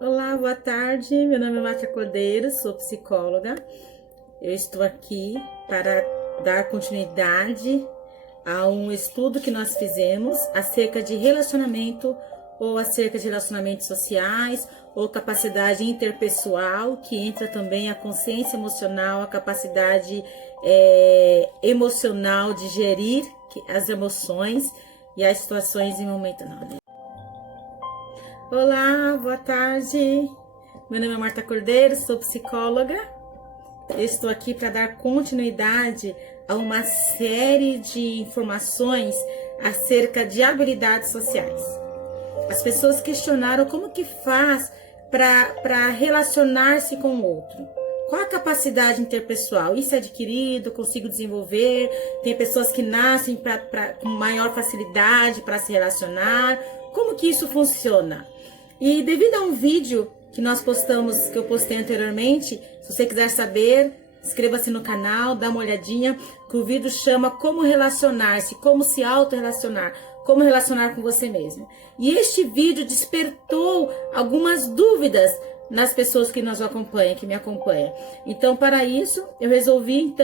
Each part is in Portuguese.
Olá, boa tarde. Meu nome é Márcia Cordeiro, sou psicóloga. Eu estou aqui para dar continuidade a um estudo que nós fizemos acerca de relacionamento ou acerca de relacionamentos sociais ou capacidade interpessoal, que entra também a consciência emocional, a capacidade emocional de gerir as emoções e as situações em momento não, né? Olá, boa tarde. Meu nome é Marta Cordeiro, sou psicóloga. Eu estou aqui para dar continuidade a uma série de informações acerca de habilidades sociais. As pessoas questionaram como que faz para relacionar-se com o outro. Qual a capacidade interpessoal? Isso é adquirido, consigo desenvolver? Tem pessoas que nascem com maior facilidade para se relacionar. Como que isso funciona? E devido a um vídeo que nós postamos, que eu postei anteriormente, se você quiser saber, inscreva-se no canal, dá uma olhadinha, que o vídeo chama Como Relacionar-se, Como Se Auto-Relacionar, Como Relacionar com Você Mesmo. E este vídeo despertou algumas dúvidas nas pessoas que nos acompanham, que me acompanham. Então, para isso, eu resolvi,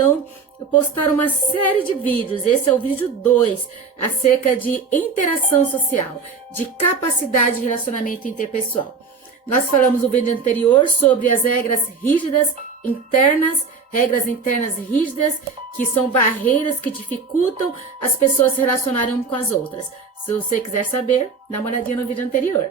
postar uma série de vídeos. Esse é o vídeo 2, acerca de interação social, de capacidade de relacionamento interpessoal. Nós falamos no vídeo anterior sobre as regras rígidas internas, regras internas rígidas, que são barreiras que dificultam as pessoas se relacionarem umas com as outras. Se você quiser saber, dá uma olhadinha no vídeo anterior.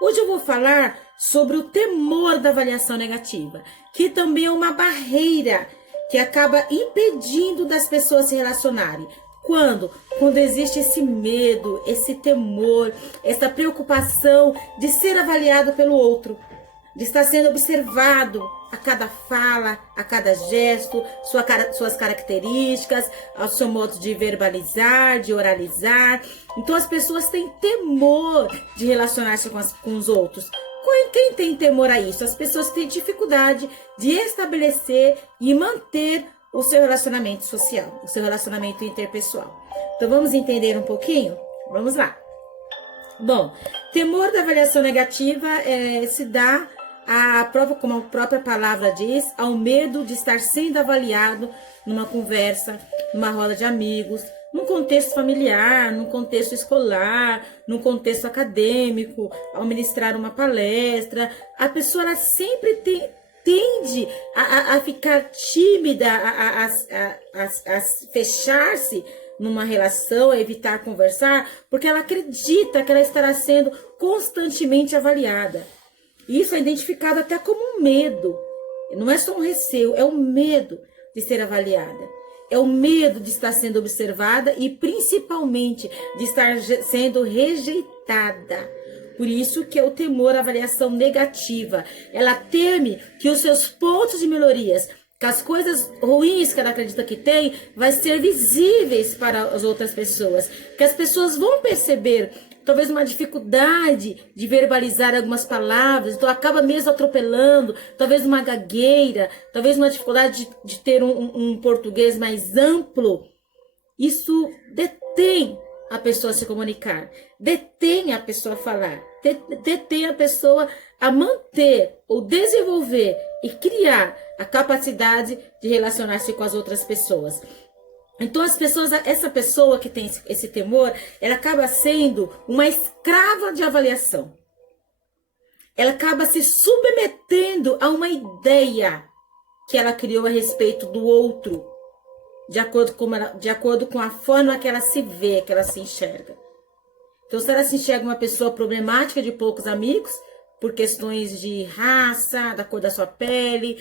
Hoje eu vou falar sobre o temor da avaliação negativa, que também é uma barreira que acaba impedindo das pessoas se relacionarem. Quando existe esse medo, esse temor, essa preocupação de ser avaliado pelo outro, de estar sendo observado a cada fala, a cada gesto, suas características, ao seu modo de verbalizar, de oralizar. Então as pessoas têm temor de relacionar-se com os outros. Quem tem temor a isso? As pessoas têm dificuldade de estabelecer e manter o seu relacionamento social, o seu relacionamento interpessoal. Então vamos entender um pouquinho? Vamos lá. Bom, temor da avaliação negativa se dá como a própria palavra diz, ao medo de estar sendo avaliado numa conversa, numa roda de amigos, num contexto familiar, num contexto escolar, num contexto acadêmico, ao ministrar uma palestra. A pessoa ela sempre tende a ficar tímida, a fechar-se numa relação, a evitar conversar, porque ela acredita que ela estará sendo constantemente avaliada. Isso é identificado até como um medo. Não é só um receio, é o medo de ser avaliada. É o medo de estar sendo observada e principalmente de estar sendo rejeitada. Por isso que é o temor à avaliação negativa. Ela teme que os seus pontos de melhorias, que as coisas ruins que ela acredita que tem, vai ser visíveis para as outras pessoas. Que as pessoas vão perceber talvez uma dificuldade de verbalizar algumas palavras, então acaba mesmo atropelando, talvez uma gagueira, talvez uma dificuldade de ter um português mais amplo. Isso detém a pessoa a se comunicar, detém a pessoa a falar, detém a pessoa a manter ou desenvolver e criar a capacidade de relacionar-se com as outras pessoas. Então essa pessoa que tem esse temor, ela acaba sendo uma escrava de avaliação. Ela acaba se submetendo a uma ideia que ela criou a respeito do outro, de acordo com a forma que ela se vê, que ela se enxerga. Então se ela se enxerga uma pessoa problemática de poucos amigos, por questões de raça, da cor da sua pele,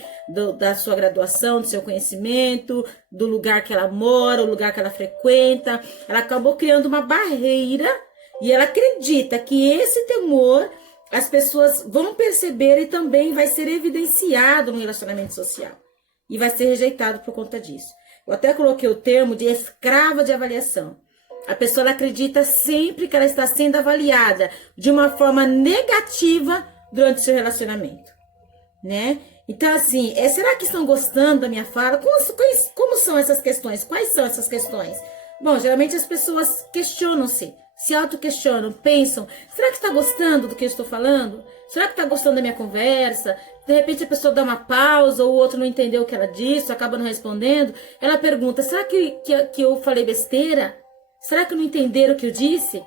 da sua graduação, do seu conhecimento, do lugar que ela mora, o lugar que ela frequenta. Ela acabou criando uma barreira e ela acredita que esse temor as pessoas vão perceber e também vai ser evidenciado no relacionamento social. E vai ser rejeitado por conta disso. Eu até coloquei o termo de escrava de avaliação. A pessoa ela acredita sempre que ela está sendo avaliada de uma forma negativa durante o seu relacionamento, né? Então, assim, será que estão gostando da minha fala? Como são essas questões? Quais são essas questões? Bom, geralmente as pessoas questionam-se se auto-questionam, pensam, será que está gostando do que eu estou falando? Será que está gostando da minha conversa? De repente a pessoa dá uma pausa, ou o outro não entendeu o que ela disse, acaba não respondendo. Ela pergunta, será que eu falei besteira? Será que não entenderam o que eu disse?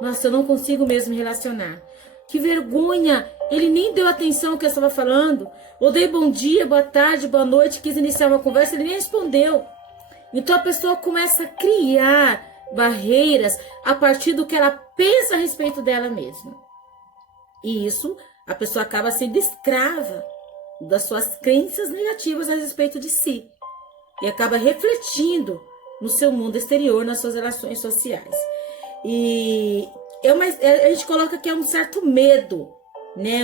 Nossa, eu não consigo mesmo me relacionar. Que vergonha! Ele nem deu atenção ao que eu estava falando. Eu dei bom dia, boa tarde, boa noite, quis iniciar uma conversa, ele nem respondeu. Então a pessoa começa a criar barreiras a partir do que ela pensa a respeito dela mesma. E isso, a pessoa acaba sendo escrava das suas crenças negativas a respeito de si. E acaba refletindo no seu mundo exterior, nas suas relações sociais. E a gente coloca que é um certo medo, né?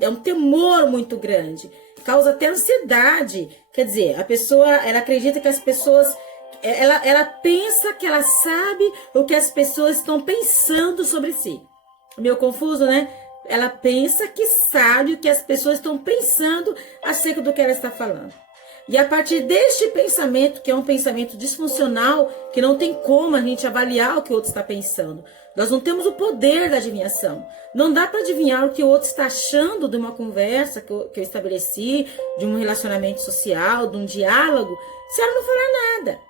É um temor muito grande. Causa até ansiedade. Quer dizer, a pessoa, ela acredita que as pessoas... Ela pensa que ela sabe o que as pessoas estão pensando sobre si. Meio confuso, né? Ela pensa que sabe o que as pessoas estão pensando acerca do que ela está falando. E a partir deste pensamento, que é um pensamento disfuncional, que não tem como a gente avaliar o que o outro está pensando. Nós não temos o poder da adivinhação. Não dá para adivinhar o que o outro está achando de uma conversa que eu estabeleci, de um relacionamento social, de um diálogo, se ela não falar nada.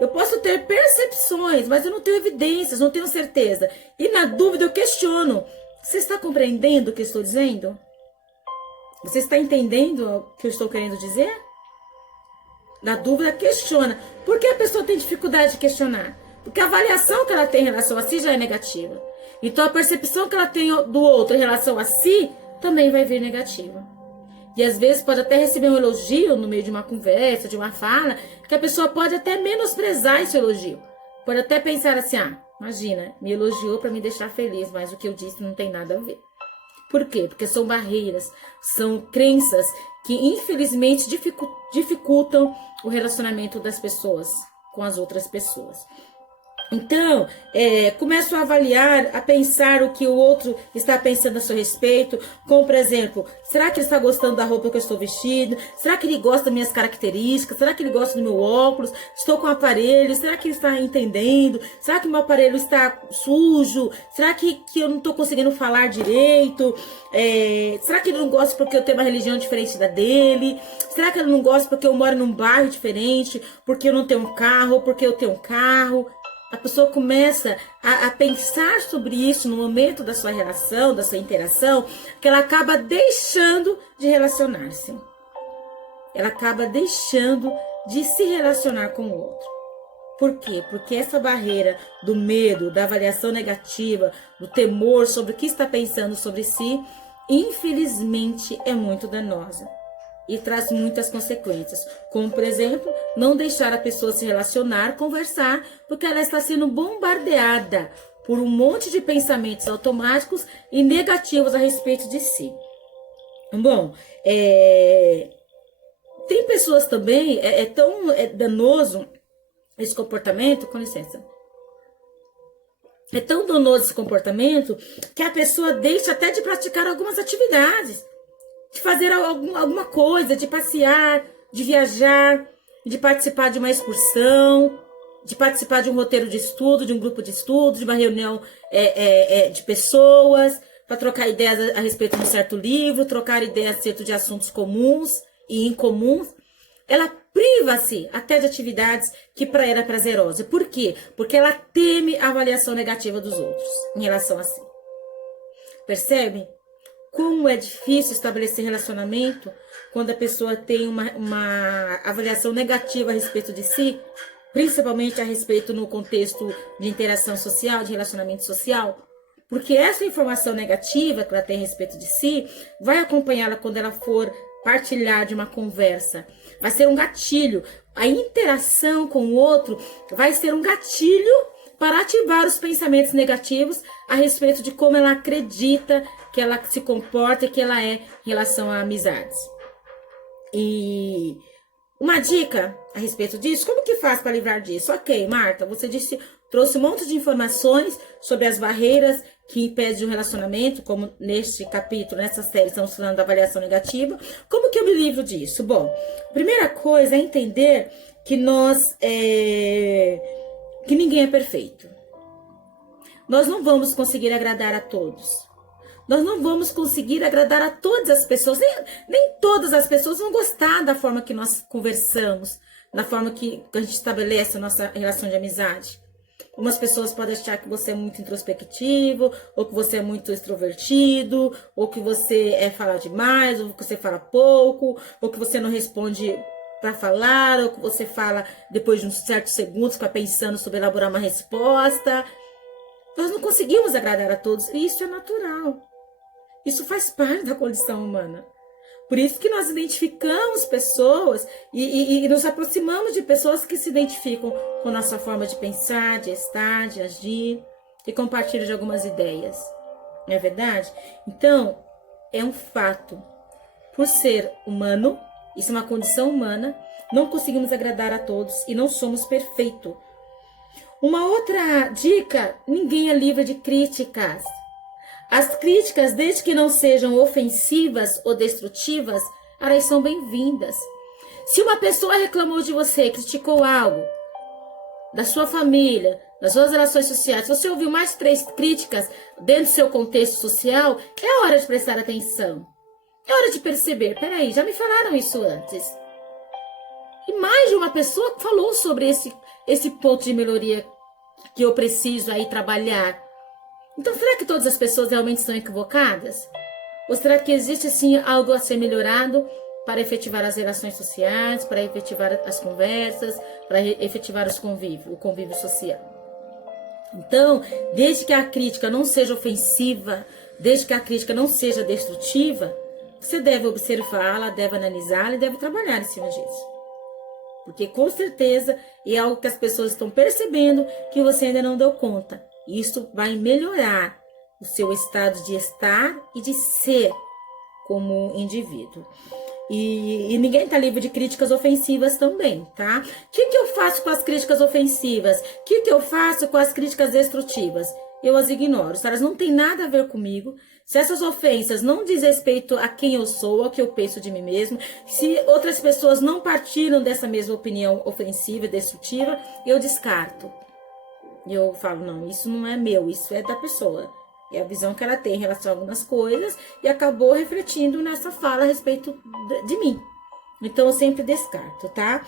Eu posso ter percepções, mas eu não tenho evidências, não tenho certeza. E na dúvida eu questiono. Você está compreendendo o que eu estou dizendo? Você está entendendo o que eu estou querendo dizer? Na dúvida, questiona. Por que a pessoa tem dificuldade de questionar? Porque a avaliação que ela tem em relação a si já é negativa. Então a percepção que ela tem do outro em relação a si também vai vir negativa. E às vezes pode até receber um elogio no meio de uma conversa, de uma fala, que a pessoa pode até menosprezar esse elogio. Pode até pensar assim, imagina, me elogiou para me deixar feliz, mas o que eu disse não tem nada a ver. Por quê? Porque são barreiras, são crenças que infelizmente dificultam o relacionamento das pessoas com as outras pessoas. Então, começo a avaliar, a pensar o que o outro está pensando a seu respeito, como, por exemplo, será que ele está gostando da roupa que eu estou vestindo? Será que ele gosta das minhas características? Será que ele gosta do meu óculos? Estou com o aparelho? Será que ele está entendendo? Será que meu aparelho está sujo? Será que eu não estou conseguindo falar direito? Será que ele não gosta porque eu tenho uma religião diferente da dele? Será que ele não gosta porque eu moro num bairro diferente? Porque eu não tenho um carro? Ou porque eu tenho um carro? A pessoa começa a pensar sobre isso no momento da sua relação, da sua interação, que ela acaba deixando de relacionar-se. Ela acaba deixando de se relacionar com o outro. Por quê? Porque essa barreira do medo, da avaliação negativa, do temor sobre o que está pensando sobre si, infelizmente é muito danosa. E traz muitas consequências, como por exemplo, não deixar a pessoa se relacionar, conversar, porque ela está sendo bombardeada por um monte de pensamentos automáticos e negativos a respeito de si. Bom, tem pessoas também, é tão danoso esse comportamento, com licença, é tão danoso esse comportamento que a pessoa deixa até de praticar algumas atividades, de fazer alguma coisa, de passear, de viajar, de participar de uma excursão, de participar de um roteiro de estudo, de um grupo de estudo, de uma reunião de pessoas, para trocar ideias a respeito de um certo livro, trocar ideias a respeito de assuntos comuns e incomuns. Ela priva-se até de atividades que para ela é prazerosa. Por quê? Porque ela teme a avaliação negativa dos outros em relação a si. Percebe? Como é difícil estabelecer relacionamento quando a pessoa tem uma avaliação negativa a respeito de si, principalmente a respeito no contexto de interação social, de relacionamento social, porque essa informação negativa que ela tem a respeito de si vai acompanhá-la quando ela for partilhar de uma conversa. Vai ser um gatilho. A interação com o outro vai ser um gatilho para ativar os pensamentos negativos a respeito de como ela acredita que ela se comporta e que ela é em relação a amizades. E uma dica a respeito disso, como que faz para livrar disso? Ok, Marta, você trouxe um monte de informações sobre as barreiras que impedem um relacionamento, como neste capítulo, nessa série, estamos falando da avaliação negativa. Como que eu me livro disso? Bom, primeira coisa é entender que que ninguém é perfeito. nós não vamos conseguir agradar a todos. Nós não vamos conseguir agradar a todas as pessoas. Nem todas as pessoas vão gostar da forma que nós conversamos, da forma que a gente estabelece a nossa relação de amizade. Umas pessoas podem achar que você é muito introspectivo, ou que você é muito extrovertido, ou que você fala demais, ou que você fala pouco, ou que você não responde para falar, ou que você fala depois de uns certos segundos, fica pensando sobre elaborar uma resposta. Nós não conseguimos agradar a todos, e isso é natural. Isso faz parte da condição humana. Por isso que nós identificamos pessoas e nos aproximamos de pessoas que se identificam com nossa forma de pensar, de estar, de agir e compartilham de algumas ideias. Não é verdade? Então, é um fato. Por ser humano, isso é uma condição humana, não conseguimos agradar a todos e não somos perfeitos. Uma outra dica, ninguém é livre de críticas. As críticas, desde que não sejam ofensivas ou destrutivas, elas são bem-vindas. Se uma pessoa reclamou de você, criticou algo, da sua família, das suas relações sociais, se você ouviu mais 3 críticas dentro do seu contexto social, é hora de prestar atenção. É hora de perceber, peraí, já me falaram isso antes. E mais de uma pessoa falou sobre esse ponto de melhoria que eu preciso aí trabalhar. Então, será que todas as pessoas realmente estão equivocadas? Ou será que existe, sim, algo a ser melhorado para efetivar as relações sociais, para efetivar as conversas, para efetivar o convívio social? Então, desde que a crítica não seja ofensiva, desde que a crítica não seja destrutiva, você deve observá-la, deve analisá-la e deve trabalhar em cima disso. Porque, com certeza, é algo que as pessoas estão percebendo que você ainda não deu conta. Isso vai melhorar o seu estado de estar e de ser como indivíduo. E ninguém está livre de críticas ofensivas também, tá? O que eu faço com as críticas ofensivas? O que eu faço com as críticas destrutivas? Eu as ignoro. Se elas não têm nada a ver comigo, se essas ofensas não diz respeito a quem eu sou, ao que eu penso de mim mesmo, se outras pessoas não partilham dessa mesma opinião ofensiva e destrutiva, eu descarto. E eu falo, não, isso não é meu, isso é da pessoa. É a visão que ela tem em relação a algumas coisas e acabou refletindo nessa fala a respeito de mim. Então, eu sempre descarto, tá?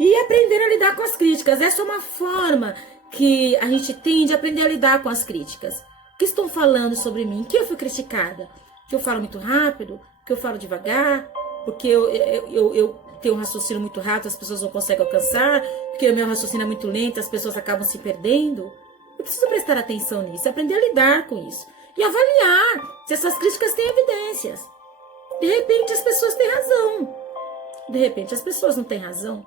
E aprender a lidar com as críticas. Essa é uma forma que a gente tem de aprender a lidar com as críticas. O que estão falando sobre mim? Que eu fui criticada? Que eu falo muito rápido? Que eu falo devagar? Porque eu tenho um raciocínio muito rápido, as pessoas não conseguem alcançar, porque o meu raciocínio é muito lento, as pessoas acabam se perdendo. Eu preciso prestar atenção nisso, aprender a lidar com isso. E avaliar se essas críticas têm evidências. De repente as pessoas têm razão. De repente as pessoas não têm razão.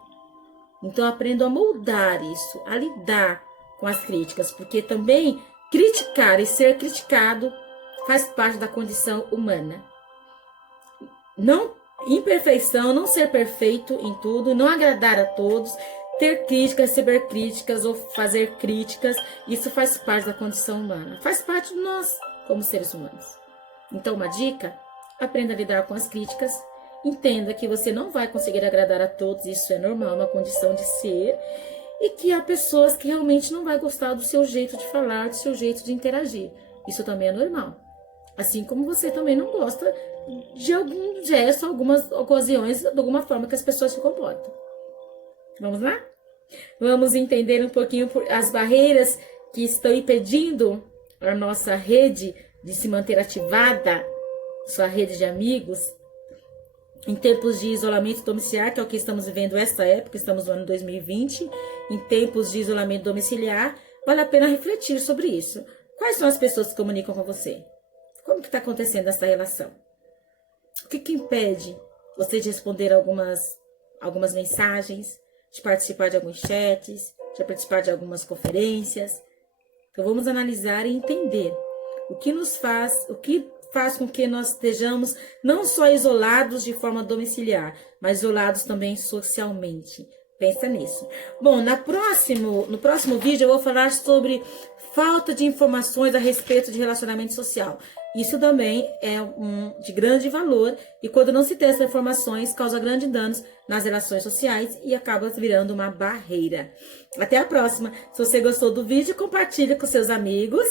Então eu aprendo a moldar isso, a lidar com as críticas. Porque também criticar e ser criticado faz parte da condição humana. Imperfeição, não ser perfeito em tudo, não agradar a todos, ter críticas, receber críticas ou fazer críticas, isso faz parte da condição humana, faz parte de nós como seres humanos. Então, uma dica, aprenda a lidar com as críticas, entenda que você não vai conseguir agradar a todos, isso é normal, uma condição de ser, e que há pessoas que realmente não vão gostar do seu jeito de falar, do seu jeito de interagir, isso também é normal. Assim como você também não gosta de algum gesto, algumas ocasiões, de alguma forma que as pessoas se comportam. Vamos lá? Vamos entender um pouquinho as barreiras que estão impedindo a nossa rede de se manter ativada, sua rede de amigos, em tempos de isolamento domiciliar, que é o que estamos vivendo essa época, estamos no ano 2020, em tempos de isolamento domiciliar, vale a pena refletir sobre isso. Quais são as pessoas que comunicam com você? Como que está acontecendo essa relação? O que impede você de responder algumas mensagens, de participar de alguns chats, de participar de algumas conferências? Então vamos analisar e entender o que faz com que nós estejamos não só isolados de forma domiciliar, mas isolados também socialmente. Pensa nisso. Bom, no próximo vídeo eu vou falar sobre falta de informações a respeito de relacionamento social. Isso também é de grande valor e quando não se tem essas informações causa grandes danos nas relações sociais e acaba virando uma barreira. Até a próxima. Se você gostou do vídeo, compartilhe com seus amigos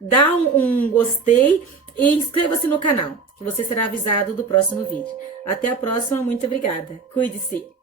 dá um gostei e inscreva-se no canal, que você será avisado do próximo vídeo. Até a próxima, muito obrigada. Cuide-se!